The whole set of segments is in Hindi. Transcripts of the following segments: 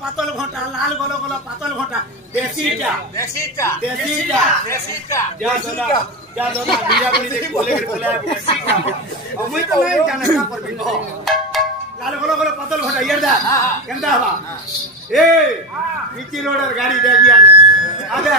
पातल घोटा लाल गलो गलो पातल घोटा देसीटा देसीटा देसीटा देसीटा जा दादा बिया बनी देखी बोले देसीटा मुई तो नहीं जाने का पर भी लाल गलो गलो पातल घोटा यार दा केंदा बा ए बीची रोडर गाड़ी दे दिया आजा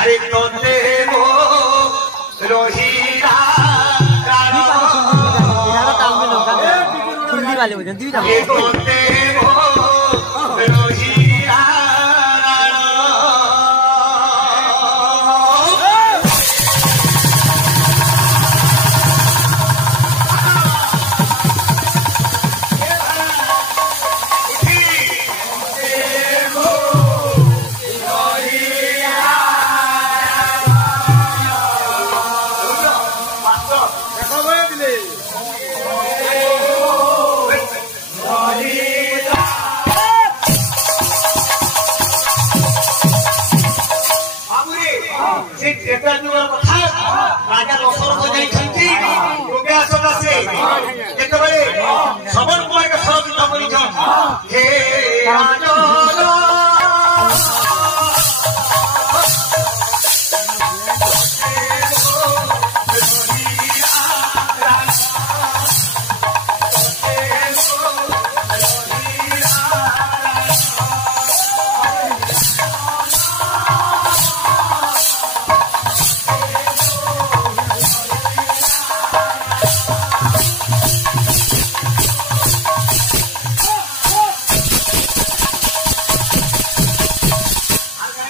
अरे तोते वो रोहिरा हिंदी वाले बजन दी तोते वो रोहिरा राजा दशरथ जाइछन्ती योग्यासन से केतबेले सबन कुमार के सरजित परिछन हे राजा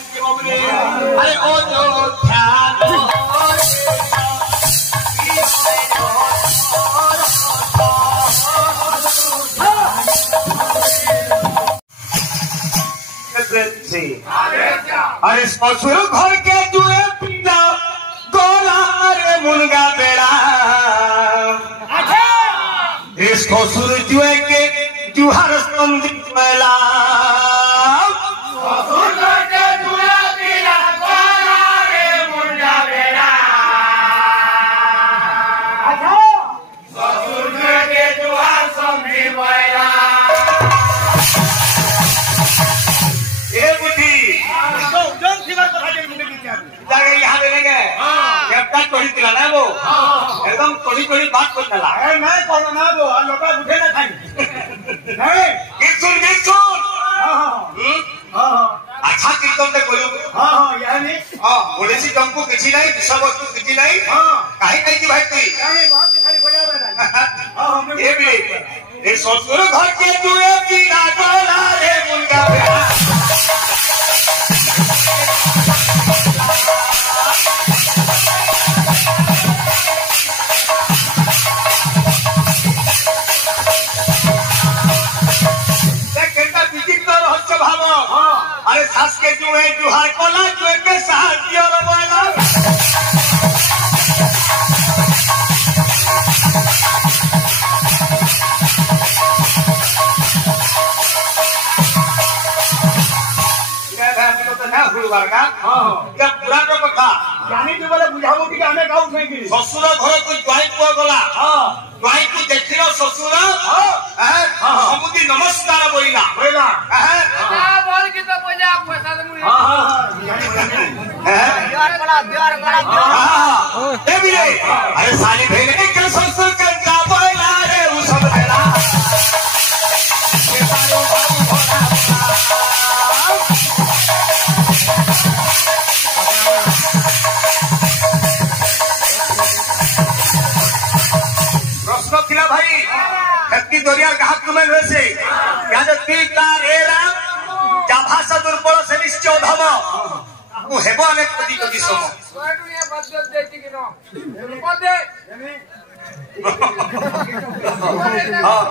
अरे ओ जो ध्यान अरे ससुर घर के जुए पिता गोला रे मुर्गा बेड़ा इस ससुर जुए के जुहार संधि मेला एकदम थोड़ी थोड़ी बात कर डाला है मैं कौन ना वो लोटा उठे ना खाई नहीं कीर्तन हां अच्छा कीर्तन ते करियो हां यानी हां ओडेसी तुमको किछि नहीं विषय वस्तु किछि नहीं हां काहे नहीं की भाई तू काहे बात खाली बजावे ना हां हम ये भी ए ससुर घर के दुए की राजोला रे मुर्गा बेड़ा अरे सास के जुए जुहार कोला जुए के साहसी और बोला तो ना भूलबार का जब पुराण कथा जानी जो बोले बुझाबो कि हमें गाउ नहीं की ससुर घर को ज्वाइन को गला ज्वाइन को देखिलो ससुर समुदी नमस्कार बोइला बोइला बोल के तो बजा पैसा दे मुई बिहार बड़ा ए भी रे अरे साली भेल एक ससुर का का बोइला रे उ सब देला के सारो प्रश्न थिला भाई हेती दरिया घाट तुम्हें रसे या जे ती का रे राम जा भाषा दुर्बल से निश्चय धम को हेबो अनेक कदी कदी सम दुनिया बदल देती कि न पदे हां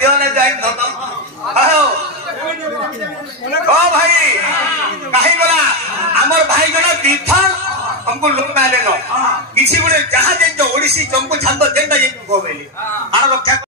दियोने जाई न तो आओ ओ भाई काहे बोला हमर भाई जण तीर्थल हमको लोक माले न किसी गुणे जहां जे ओडिसी चंपू छंद जेंदा जे को बेली आना रक्षा